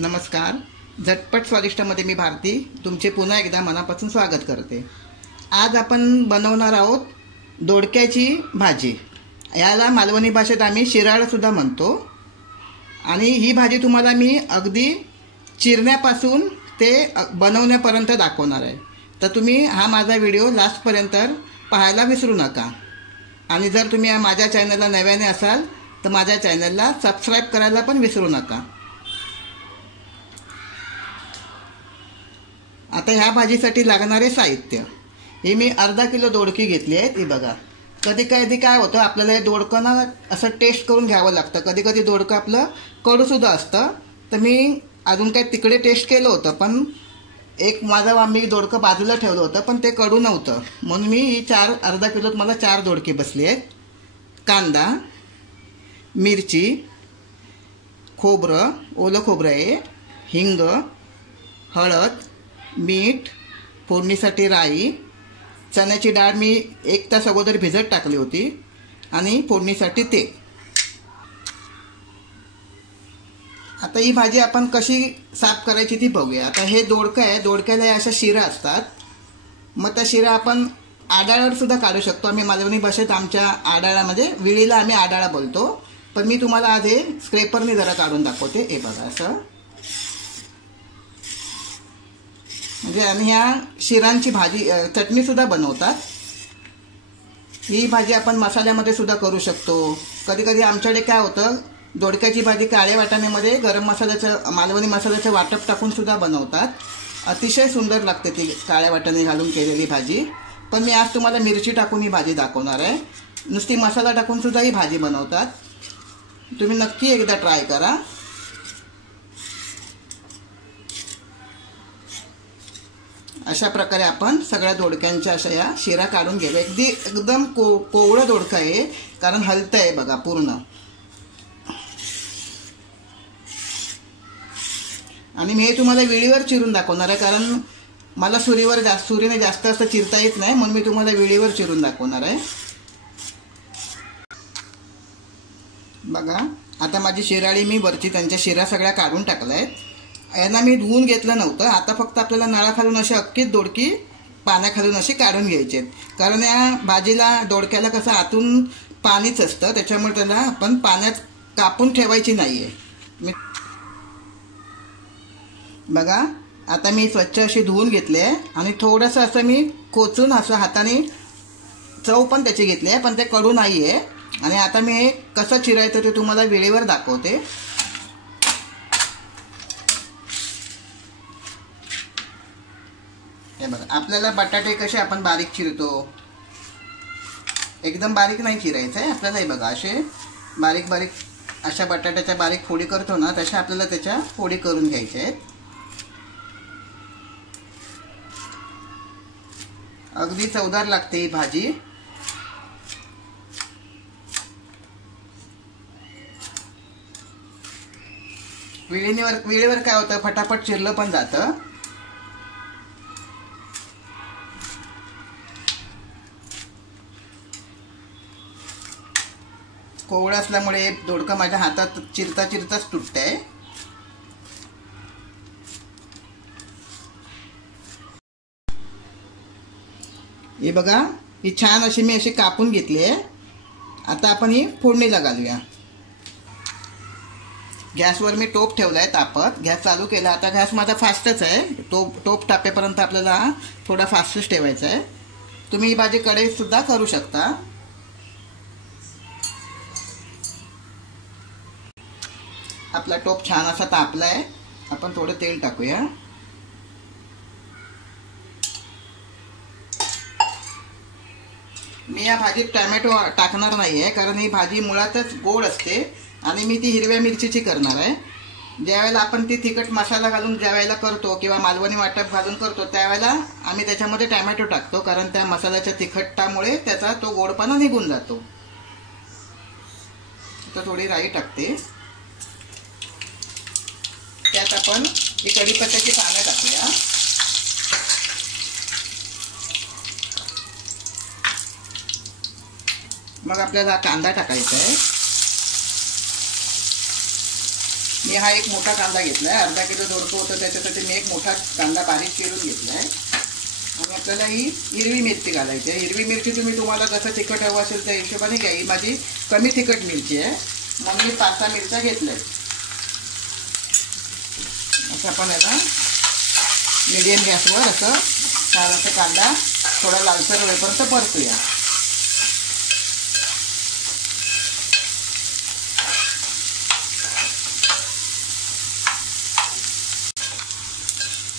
नमस्कार. झटपट स्वादिष्टमध्ये मी भारती तुमचे पुन्हा एकदा मनापासून स्वागत करते. आज आपण बनवणार आहोत दोडक्याची भाजी. याला मालवणी भाषेत आम्ही शिराळसुद्धा म्हणतो. आणि ही भाजी तुम्हाला मी अगदी चिरण्यापासून ते बनवण्यापर्यंत दाखवणार आहे. तर तुम्ही हा माझा व्हिडिओ लास्टपर्यंत पाहायला विसरू नका. आणि जर तुम्ही माझ्या चॅनलला नव्याने असाल तर माझ्या चॅनलला सबस्क्राईब करायला पण विसरू नका. आता ह्या भाजीसाठी लागणारे साहित्य हे मी अर्धा किलो दोडकी घेतली आहेत. ही बघा. कधी काय होतं आपल्याला हे दोडकं ना असं टेस्ट करून घ्यावं लागतं. कधी कधी दोडकं आपलं कडूसुद्धा असतं. तर मी अजून काही तिकडे टेस्ट केलं होतं पण मी दोडकं बाजूला ठेवलं होतं पण ते कडू नव्हतं म्हणून मी ही अर्धा किलोत मला 4 दोडके बसली आहेत. कांदा, मिरची, खोबरं, ओलं खोबरं आहे, हिंग, हळद, मीठ, फोडणीसाठी राई, चण्याची डाळ मी 1 तास अगोदर भिजत टाकली होती आणि फोडणीसाठी तेल. आता ही भाजी आपण कशी साफ करायची ती बघूया. आता हे दोडकं आहे. दोडक्याला या अशा शिरा असतात. मग त्या शिरा आपण आडाळावर सुद्धा काढू शकतो. आम्ही मालवणी भाषेत आमच्या आडाळा म्हणजे विळीला आम्ही आडाळा बोलतो. पण मी तुम्हाला आज हे स्क्रेपरने जरा काढून दाखवते. हे बघा असं. म्हणजे आणि ह्या शिरांची भाजी चटणीसुद्धा बनवतात. ही भाजी आपण मसाल्यामध्ये सुद्धा करू शकतो. कधी कधी आमच्याकडे काय होतं दोडक्याची भाजी काळ्या वाटाण्यामध्ये गरम मसाल्याचं मालवणी मसाल्याचं वाटप टाकून सुद्धा बनवतात. अतिशय सुंदर लागते ती काळ्या वाटाणे घालून केलेली भाजी. पण मी आज तुम्हाला मिरची टाकून ही भाजी दाखवणार आहे. नुसती मसाला टाकून सुद्धा ही भाजी बनवतात. तुम्ही नक्की एकदा ट्राय करा. अशा प्रकारे आपण सगळ्या दोडक्यांच्या अशा या शिरा काढून घ्यायला. एकदम कोवळं दोडकं आहे कारण हलतं आहे बघा पूर्ण. आणि मी हे तुम्हाला विळीवर चिरून दाखवणार आहे कारण मला सुरीने जास्त असं चिरता येत नाही म्हणून मी तुम्हाला विळीवर चिरून दाखवणार आहे. बघा आता माझी शिराळी मी वरची त्यांच्या शिरा सगळ्या काढून टाकल्या आहेत. यांना मी धुवून घेतलं नव्हतं. आता फक्त आपल्याला नळाखालून अशी अख्खीच दोडकी पाण्याखालून अशी काढून घ्यायची आहेत. कारण या भाजीला दोडक्याला कसं आतून पाणीच असतं त्याच्यामुळे त्याला आपण पाण्यात कापून ठेवायची नाही आहे. बघा आता मी स्वच्छ अशी धुवून घेतली आहे आणि थोडंसं असं मी कोचून असं हाताने चव पण त्याची घेतली आहे पण ते कडू नाही आहे. आणि आता मी हे कसं चिरायचं ते तुम्हाला वेळेवर दाखवते. हे बघा आपल्याला बटाटे कसे आपण बारीक चिरतो एकदम बारीक नाही चिरायचं आहे आपल्याला. हे बघा असे बारीक बारीक अशा बटाट्याच्या बारीक फोडी करतो ना तशा आपल्याला त्याच्या फोडी करून घ्यायच्या आहेत. अगदी चवदार लागते ही भाजी. विळीवर काय होतं फटाफट चिरलं पण जातं. कोवळं असल्यामुळे दोडकं माझ्या हातात चिरताच तुटतंय. हे बघा ही छान अशी मी अशी कापून घेतली आहे. आता आपण ही फोडणीला घालूया. गॅसवर मी टोप ठेवला आहे तापत. गॅस चालू केला. आता गॅस माझा फास्टच आहे. टोप तापेपर्यंत आपल्याला थोडा फास्टच ठेवायचा आहे. तुम्ही ही भाजी कढईत सुद्धा करू शकता. आपला टोप छान असा तापला आहे. आपण थोडं तेल टाकूया. मी या भाजीत टोमॅटो टाकणार नाही आहे कारण ही भाजी मुळातच गोड असते आणि मी ती हिरव्या मिरचीची करणार आहे. ज्यावेळेला आपण ती तिखट मसाला घालून ज्यावेळेला करतो किंवा मालवणी वाटप घालून करतो त्यावेळेला आम्ही त्याच्यामध्ये टोमॅटो टाकतो कारण त्या मसाल्याच्या तिखटतामुळे त्याचा तो गोडपणा निघून जातो. तर थोडी राई टाकते. त्यात आपण ही कढीपत्त्याची पानं टाकूया. मग आपल्याला कांदा टाकायचा आहे. मी हा एक मोठा कांदा घेतला आहे, अर्धा किलो दोडकं होतं त्याच्यासाठी मी एक मोठा कांदा बारीक चिरून घेतला आहे. आणि आपल्याला ही हिरवी मिरची घालायची आहे. हिरवी मिरची तुम्हाला जसं तिखट हवं असेल त्या हिशोबाने घ्या. ही माझी कमी तिखट मिरची आहे म्हणून मी 5-6 मिरच्या घेतल्या आहेत. असं आपण याला मीडियम गॅसवर असं छान असं कांदा थोडा लालसर होईपर्यंत परतूया.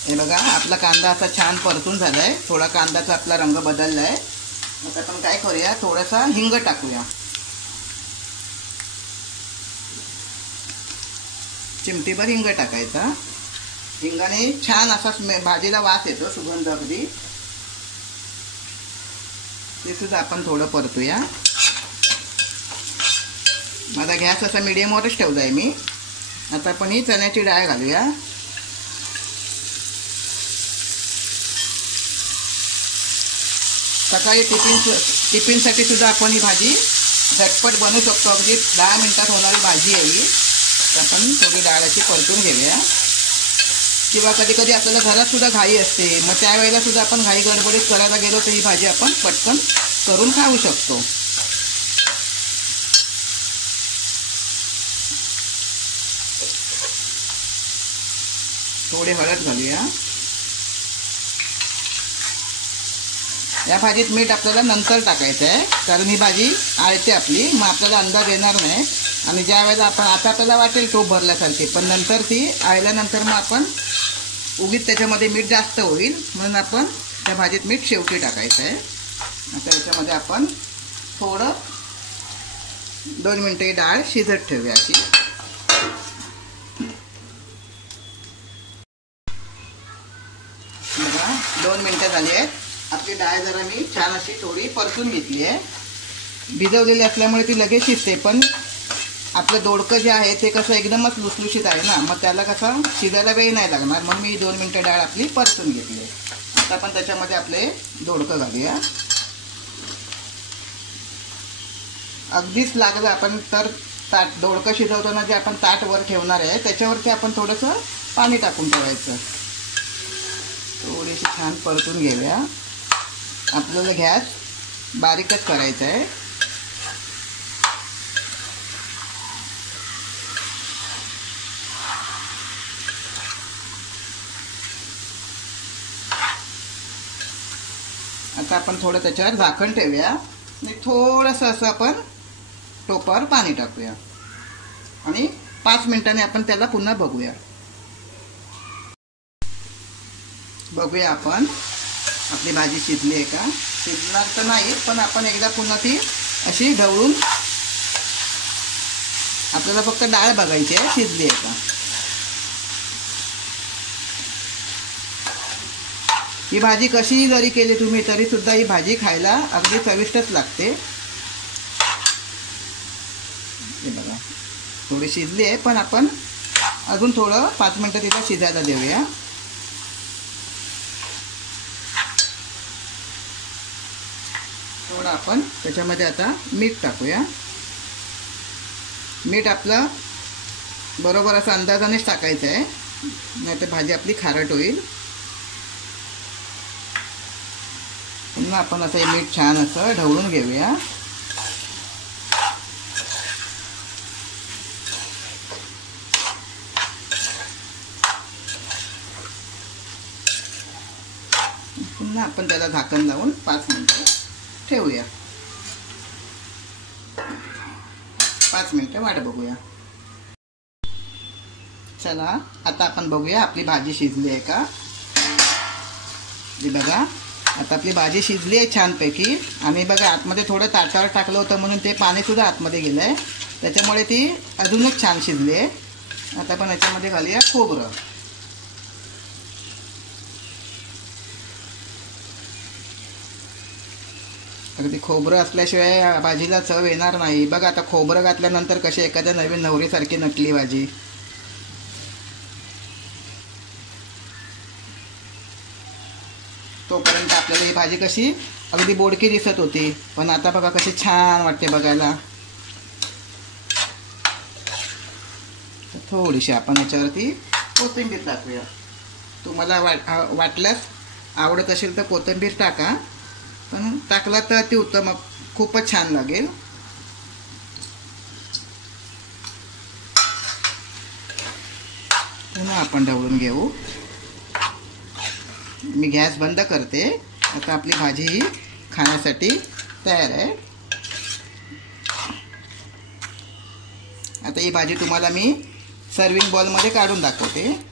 हे बघा आपला कांदा असा छान परतून झाला आहे. थोडा कांद्याचा आपला रंग बदलला आहे. आता आपण काय करूया, थोडासा हिंग टाकूया. चिमटीभर हिंग टाकायचा. हिंगाने छान असा भाजीला वास येतो, सुगंध अगदी. ते सुद्धा आपण थोडं परतूया. माझा गॅस असा मीडियमवरच ठेवला आहे मी. आता आपण ही चण्याची डाळ घालूया. सकाळी टिफिनसाठी सुद्धा आपण ही भाजी झटपट बनवू शकतो. अगदी 10 मिनिटात होणारी भाजी आहे ही. आपण थोडी डाळ अशी परतून घेऊया. किंवा कधी कधी आपल्याला घरात सुद्धा घाई असते, मग त्यावेळेला सुद्धा आपण घाई गडबडीत करायला गेलो तर ही भाजी आपण पटकन करून खाऊ शकतो. थोडी हळद घालूया. या भाजीत मीठ आपल्याला नंतर टाकायचं आहे, कारण ही भाजी आळते आपली, मग आपल्याला अंदाज येणार नाही. आणि ज्या वेळेला आपण आता आपल्याला वाटेल टोप भरल्यासारखी, पण नंतर ती आळल्यानंतर मग आपण उगीच त्याच्यामध्ये मीठ जास्त होईल, म्हणून आपण त्या भाजीत मीठ शेवटी टाकायचं आहे. आता याच्यामध्ये आपण थोडं 2 मिनटे डाळ शिजत ठेवूया अशी. बघा 2 मिनटं झाली आहेत. आपली डाळ जरा मी छान अशी थोडी परतून घेतली आहे. भिजवलेली असल्यामुळे ती लगेच शिजते, पण आपलं दोडकं जे आहे ते कसं एकदमच लुसलुशीत आहे ना, मग त्याला कसं शिजायला वेळ नाही लागणार, म्हणून मी 2 मिनटं डाळ आपली परतून घेतली आहे. आता आपण त्याच्यामध्ये आपले दोडकं घालूया. अगदीच लागलं आपण तर ताट दोडकं शिजवताना जे आपण ताट वर ठेवणार आहे त्याच्यावरती आपण थोडंसं पाणी टाकून ठेवायचं. थोडीशी छान परतून घेऊया. आपल्याला गॅस बारीकच करायचा आहे. आता आपण थोडं त्याच्यावर झाकण ठेवूया आणि थोडंसं असं आपण टोपावर पाणी टाकूया आणि 5 मिनिटांनी आपण त्याला पुन्हा बघूया. आपण आपली भाजी शिजली आहे का, शिजणार तर नाही, पण आपण एकदा पुन्हा ती अशी ढवळून आपल्याला फक्त डाळ बघायची आहे शिजली आहे का. ही भाजी कशी जरी केली तुम्ही तरी सुद्धा ही भाजी खायला अगदी चविष्टच लागते. हे बघा थोडी शिजली आहे, पण आपण अजून थोडं 5 मिनिटं तिला शिजायला देऊया. थोडं आपण त्याच्यामध्ये आता मीठ टाकूया. मीठ आपलं बरोबर असं अंदाजानेच टाकायचं आहे, नाहीतर भाजी आपली खारट होईल. पुन्हा आपण असं मीठ छान असं ढवळून घेऊया. पुन्हा आपण त्याला झाकण लावून 5 मिनिटं ठेवूया. 5 मिनिटं वाट बघूया. चला आता आपण बघूया आपली भाजी शिजली आहे का. बघा आता आपली भाजी शिजली आहे छानपैकी. आणि बघा आतमध्ये थोडं ताटावर टाकलं होतं म्हणून ते पाणीसुद्धा आतमध्ये गेलं आहे, त्याच्यामुळे ती अजूनच छान शिजली आहे. आता आपण याच्यामध्ये घालूया खोबरं. अगदी खोबरं असल्याशिवाय भाजीला चव येणार नाही. बघा आता खोबरं घातल्यानंतर कशी एखाद्या नवीन नवरीसारखी नटली भाजी. तोपर्यंत आपल्याला ही भाजी कशी अगदी बोडकी दिसत होती, पण आता बघा कशी छान वाटते बघायला. थोडीशी आपण याच्यावरती कोथिंबीर टाकूया. तुम्हाला वाटल्यास आवडत असेल तर कोथिंबीर टाका, पण टाकला तर ती उत्तम, खूपच छान लागेल. पुन्हा आपण ढवळून घेऊ. मी गॅस बंद करते. आता आपली भाजी ही खाण्यासाठी तयार आहे. आता ही भाजी तुम्हाला मी सर्विंग बॉलमध्ये काढून दाखवते.